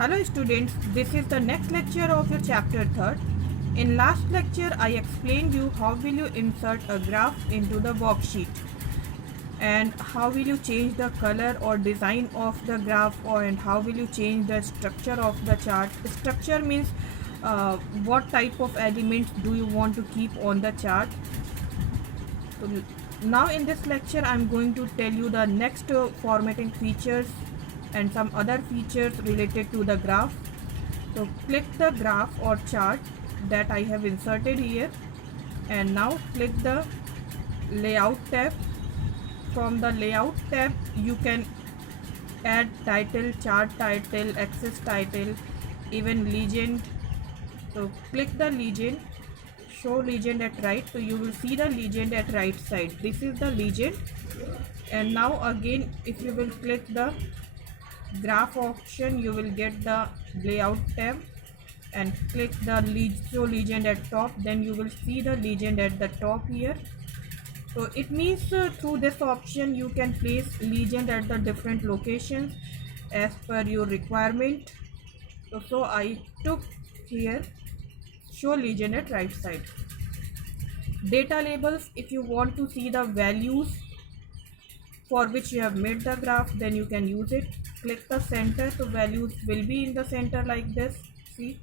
Hello students, this is the next lecture of your chapter 3rd. In last lecture, I explained you how will you insert a graph into the worksheet and how will you change the color or design of the graph and how will you change the structure of the chart. Structure means what type of elements do you want to keep on the chart. So now in this lecture, I am going to tell you the next formatting features and some other features related to the graph. So click the graph or chart that I have inserted here and now click the layout tab. From the layout tab you can add title, chart title, axis title, even legend. So click the legend, show legend at right, so you will see the legend at right side. This is the legend. And now again if you will click the graph option, you will get the layout tab and click the show legend at top, then you will see the legend at the top here. So it means through this option you can place legend at the different locations as per your requirement. So I took here show legend at right side. Data labels, if you want to see the values for which you have made the graph, then you can use it. Click the center, so values will be in the center like this, see,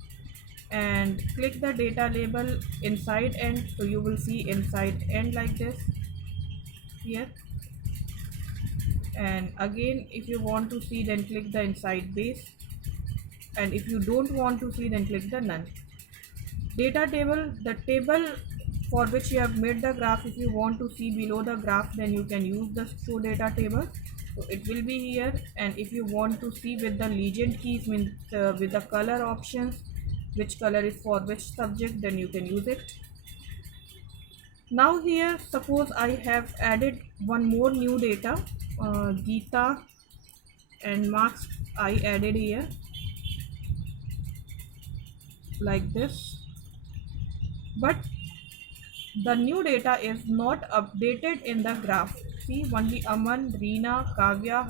and click the data label inside end, so you will see inside end like this here. And again if you want to see, then click the inside base, and if you don't want to see, then click the none. Data table, the table for which you have made the graph, if you want to see below the graph, then you can use the show data table, so it will be here. And if you want to see with the legend keys, means with the color options, which color is for which subject, then you can use it. Now here suppose I have added one more new data, Geeta and marks I added here like this, but the new data is not updated in the graph. See, only Aman, Reena, Kavya,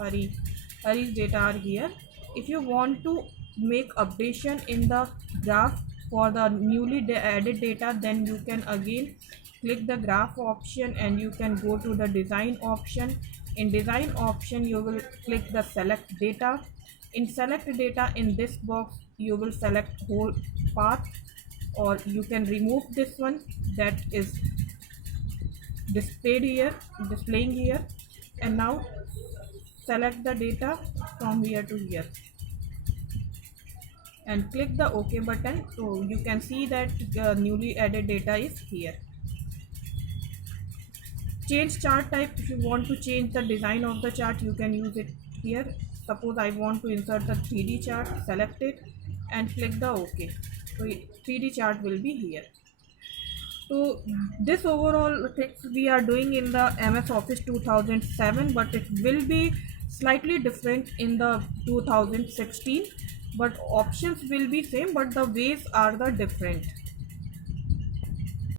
Hari's data are here. If you want to make updation in the graph for the newly added data, then you can again click the graph option and you can go to the design option. In design option you will click the select data. In select data, in this box you will select whole path, or you can remove this one that is displaying here, and now select the data from here to here and click the OK button, so you can see that the newly added data is here. Change chart type, if you want to change the design of the chart, you can use it here. Suppose I want to insert the 3D chart, select it and click the OK, so 3D chart will be here. So this overall things we are doing in the MS Office 2007, but it will be slightly different in the 2016, but options will be same, but the ways are the different.